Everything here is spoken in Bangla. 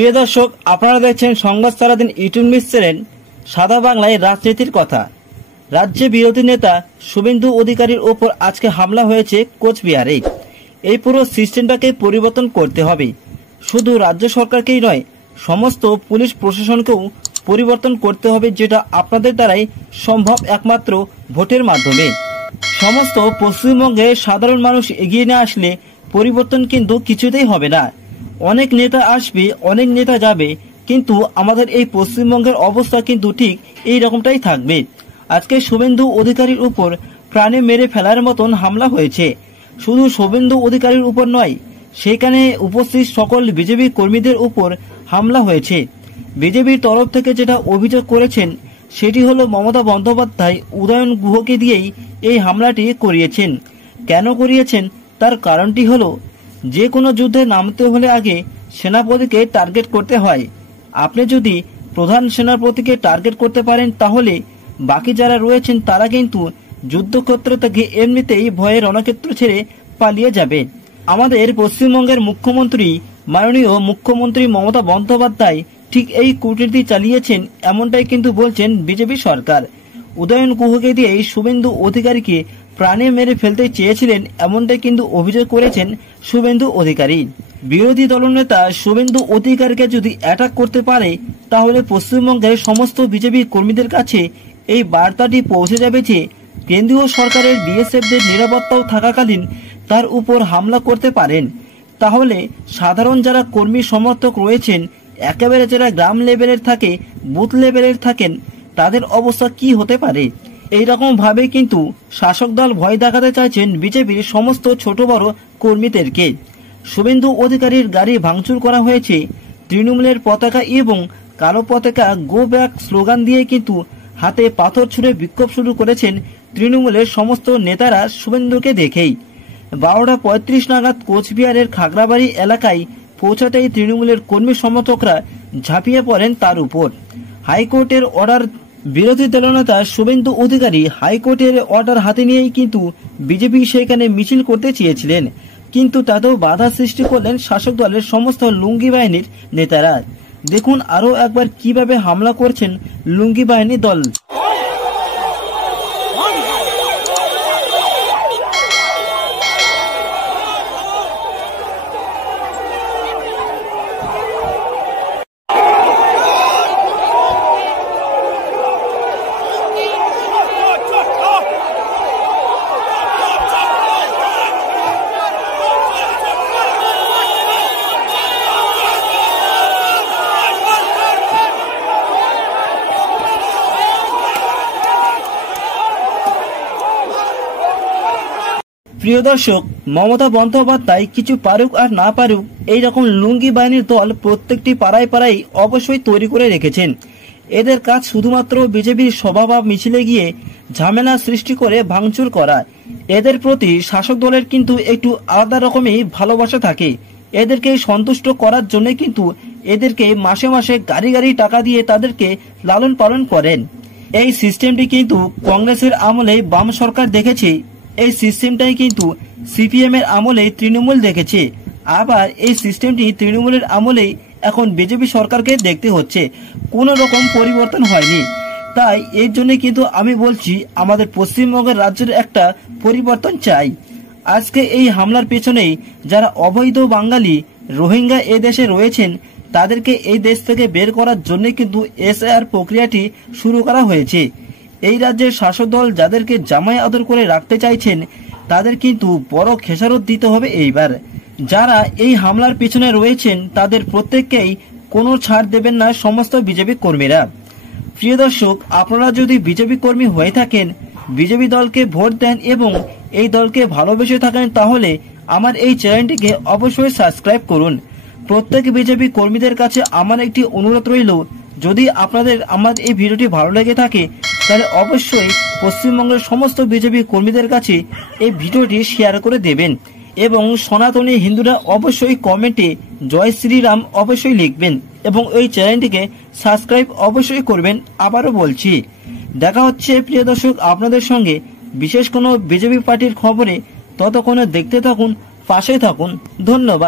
প্রিয় দর্শক, আপনারা দেখছেন সংবাদ সারাদিন ইউটিউব নিউজ চ্যানেল সাদা বাংলায় রাজনীতির কথা। রাজ্যে বিরোধী নেতা শুভেন্দু অধিকারীর ওপর আজকে হামলা হয়েছে কোচবিহারে। এই পুরো সিস্টেমটাকে পরিবর্তন করতে হবে। শুধু রাজ্য সরকারকেই নয়, সমস্ত পুলিশ প্রশাসনকেও পরিবর্তন করতে হবে, যেটা আপনাদের দ্বারাই সম্ভব একমাত্র ভোটের মাধ্যমে। সমস্ত পশ্চিমবঙ্গে সাধারণ মানুষ এগিয়ে না আসলে পরিবর্তন কিন্তু কিছুতেই হবে না। অনেক নেতা আসবে, অনেক নেতা যাবে, কিন্তু আমাদের এই পশ্চিমবঙ্গের অবস্থা কিন্তু ঠিক এই রকমটাই থাকবে। আজকে শুভেন্দু অধিকারীর উপর প্রাণে মেরে ফেলার মতন হামলা হয়েছে। শুধু শুভেন্দু অধিকারীর উপর নয়, সেখানে উপস্থিত সকল বিজেপি কর্মীদের উপর হামলা হয়েছে। বিজেপির তরফ থেকে যেটা অভিযোগ করেছেন সেটি হলো মমতা বন্দ্যোপাধ্যায় উদয়ন গুহকে দিয়েই এই হামলাটি করিয়েছেন। কেন করিয়েছেন তার কারণটি হলো, যে কোনো যুদ্ধে নামতে হলে আগে সেনাপতিকে টার্গেট করতে হয়। আপনি যদি প্রধান সেনাপতিকে টার্গেট করতে পারেন, তাহলে বাকি যারা রয়েছেন তারা কিন্তু যুদ্ধক্ষেত্র থেকে এমনিতেই ভয়ে রণক্ষেত্র ছেড়ে পালিয়ে যাবে। আমাদের পশ্চিমবঙ্গের মুখ্যমন্ত্রী মাননীয় মুখ্যমন্ত্রী মমতা বন্দ্যোপাধ্যায় ঠিক এই কূটনীতি চালিয়েছেন, এমনটাই কিন্তু বলছেন বিজেপি সরকার। উদয়ন গুহকে দিয়ে শুভেন্দু অধিকারীকে প্রাণে মেরে ফেলতে চেয়েছিলেন, এমনটাই কিন্তু অভিযোগ করেছেন শুভেন্দু অধিকারী। বিরোধী দলনেতা শুভেন্দু অধিকারীকে যদি অ্যাটাক করতে পারে, তাহলে পশ্চিমবঙ্গের সমস্ত বিজেপি কর্মীদের কাছে এই বার্তাটি পৌঁছে যাবে যে কেন্দ্রীয় সরকারের বিএসএফদের নিরাপত্তাও থাকাকালীন তার উপর হামলা করতে পারেন। তাহলে সাধারণ যারা কর্মী সমর্থক রয়েছেন, একেবারে যারা গ্রাম লেভেলের থাকে, বুথ লেভেলের থাকেন, তাদের অবস্থা কি হতে পারে? এইরকম ভাবে কিন্তু শাসক দল ভয় দেখাতে চাইছেন বিজেপির সমস্ত ছোট বড় কর্মীদেরকে। শুভেন্দু অধিকারীর গাড়ি ভাঙচুর করা হয়েছে। তৃণমূলের পতাকা এবং কালো পতাকা গো ব্যাক স্লোগান দিয়ে কিন্তু হাতে পাথর ছুঁড়ে বিক্ষোভ শুরু করেছেন তৃণমূলের সমস্ত নেতারা শুভেন্দুকে দেখেই। 12:35 নাগাদ কোচবিহারের খাগড়াবাড়ি এলাকায় পৌঁছাতেই তৃণমূলের কর্মী সমর্থকরা ঝাঁপিয়ে পড়েন তার উপর। হাইকোর্টের অর্ডার বিরোধী দলনেতা শুভেন্দু অধিকারী হাইকোর্টের অর্ডার হাতে নিয়েই কিন্তু বিজেপি সেখানে মিছিল করতে চেয়েছিলেন, কিন্তু তাতেও বাধা সৃষ্টি করলেন শাসক দলের সমস্ত লুঙ্গি বাহিনীর নেতারা। দেখুন আরো একবার কিভাবে হামলা করছেন লুঙ্গি বাহিনী দল। প্রিয় দর্শক, মমতা বন্দ্যোপাধ্যায় কিছু পারুক আর না পারুক, এইরকম লুঙ্গি বাহিনীর দল প্রত্যেকটি পাড়ায় পাড়ায় অবশ্যই তৈরি করে রেখেছেন। এদের কাজ শুধুমাত্র বিজেপির সভা বা মিছিলে গিয়ে ঝামেলা সৃষ্টি করে ভাঙচুর করা। এদের প্রতি শাসক দলের কিন্তু একটু আলাদা রকমই ভালোবাসা থাকে। এদেরকে সন্তুষ্ট করার জন্য কিন্তু এদেরকে মাসে মাসে গাড়ি গাড়ি টাকা দিয়ে তাদেরকে লালন পালন করেন। এই সিস্টেমটি কিন্তু কংগ্রেসের আমলে বাম সরকার দেখেছে। এই সিস্টেমটাই কিন্তু সিপিএম এর আমলে তৃণমূল দেখেছে। আবার এই সিস্টেমটি তৃণমূলের আমলেই এখন বিজেপি সরকারকে দেখতে হচ্ছে। কোনো রকম পরিবর্তন হয়নি। তাই এর জন্য কিন্তু আমি বলছি, আমাদের পশ্চিমবঙ্গের রাজ্যের একটা পরিবর্তন চাই। আজকে এই হামলার পেছনেই যারা অবৈধ বাঙালি রোহিঙ্গা এ দেশে রয়েছেন, তাদেরকে এই দেশ থেকে বের করার জন্য কিন্তু এসআইআর প্রক্রিয়াটি শুরু করা হয়েছে। এই রাজ্যের শাসক দল যাদেরকে জামাই আদর করে রাখতে চাইছেন, তাদের কিন্তু বড় খেসারত দিতে হবে এইবার। যারা এই হামলার পিছনে রয়েছেন তাদের প্রত্যেককেই কোনো ছাড় দেবেন না সমস্ত বিজেপি কর্মীরা। প্রিয় দর্শক, আপনারা যদি বিজেপি কর্মী হয়ে থাকেন, বিজেপি দলকে ভোট দেন এবং এই দলকে ভালোবেসে থাকেন, তাহলে আমার এই চ্যানেলটিকে অবশ্যই সাবস্ক্রাইব করুন। প্রত্যেক বিজেপি কর্মীদের কাছে আমার একটি অনুরোধ রইল, যদি আপনাদের আমার এই ভিডিওটি ভালো লেগে থাকে, তাহলে অবশ্যই পশ্চিমবঙ্গের সমস্ত বিজেপি কর্মীদের কাছে এই ভিডিওটি শেয়ার করে দেবেন এবং সনাতনী হিন্দুরা অবশ্যই কমেন্টে জয় শ্রীরাম অবশ্যই লিখবেন এবং এই চ্যানেলটিকে সাবস্ক্রাইব অবশ্যই করবেন। আবারও বলছি, দেখা হচ্ছে প্রিয় দর্শক আপনাদের সঙ্গে বিশেষ কোনো বিজেপি পার্টির খবরে। ততক্ষণে দেখতে থাকুন, পাশে থাকুন। ধন্যবাদ।